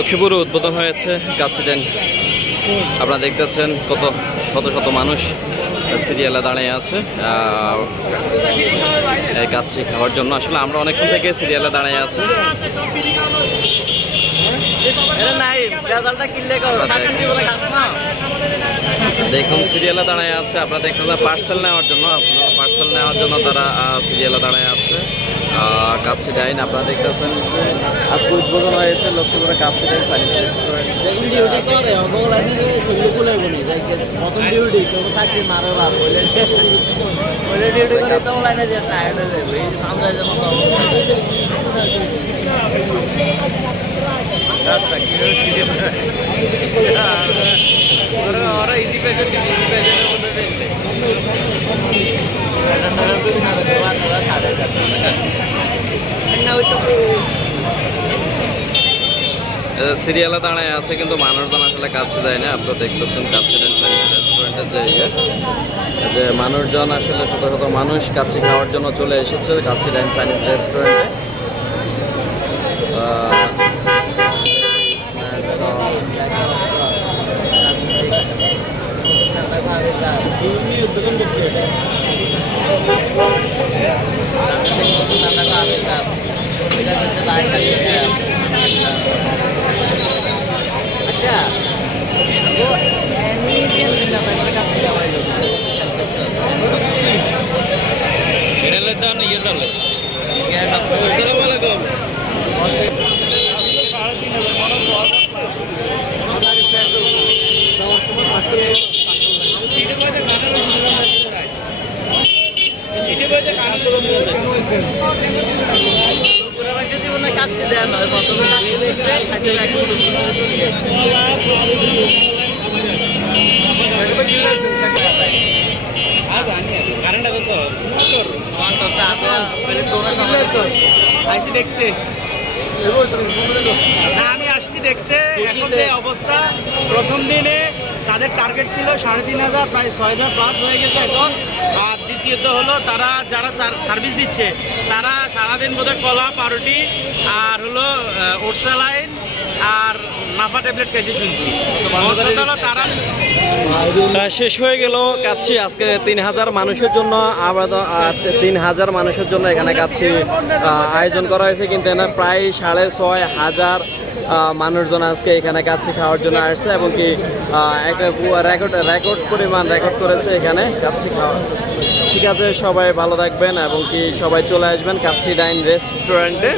লক্ষ্মীপুরে উদ্বোধন হয়েছে কাচ্চি ডাইন। আপনারা দেখতেছেন কত শত শত মানুষ সিরিয়ালে দাঁড়িয়ে আছে এই কাচ্চি খাওয়ার জন্য। আসলে আমরা অনেকক্ষণ থেকে সিরিয়ালে দাঁড়িয়ে আছি। দেখুন সিরিয়ালে দাঁড়িয়ে আছে, আপনারা দেখতেছেন পার্সেল নেওয়ার জন্য। পার্সেল নেওয়ার জন্য তারা সিরিয়ালে দাঁড়িয়ে আছে কাচ্চি ডাইন। আপনারা দেখতেছেন আজকে উদ্বোধন হয়েছে লক্ষ্মীপুরে কাচ্চি ডাইন চাইনিজ রেস্টুরেন্ট। সিরিয়ালে দাঁড়ায় আছে কিন্তু মানুষজন আসলে কাচ্চি দেয় না। আপনারা দেখতেছেন কাচ্চি ডাইন চাইনিজ রেস্টুরেন্টের যে মানুষজন আসলে শত শত মানুষ কাচ্চি খাওয়ার জন্য চলে এসেছে কাচ্চি ডাইন চাইনিজ রেস্টুরেন্টে। আমি আসছি দেখতে এখন যে অবস্থা। প্রথম দিনে তাদের টার্গেট ছিল ৩,৫০০, প্রায় ৬,০০০ প্লাস হয়ে গেছে এখন। আর দ্বিতীয়ত হলো তারা যারা সার্ভিস দিচ্ছে তারা সারাদিন বোধহয় কলা পাউরুটি আর হলো ওটসালাইন আর নাফা ট্যাবলেট খেয়েছি শুনছি। তারা শেষ হয়ে গেল কাচ্চি আজকে ৩,০০০ মানুষের জন্য। আজকে ৩,০০০ মানুষের জন্য এখানে কাচ্চি আয়োজন করা হয়েছে, কিন্তু এখানে প্রায় ৬,৫০০ মানুষজন আজকে এখানে কাচ্চি খাওয়ার জন্য আসছে এবং কি একটা রেকর্ড পরিমাণ রেকর্ড করেছে এখানে কাচ্চি খাওয়া। ঠিক আছে, সবাই ভালো থাকবেন এবং কি সবাই চলে আসবেন কাচ্চি ডাইন রেস্টুরেন্টে।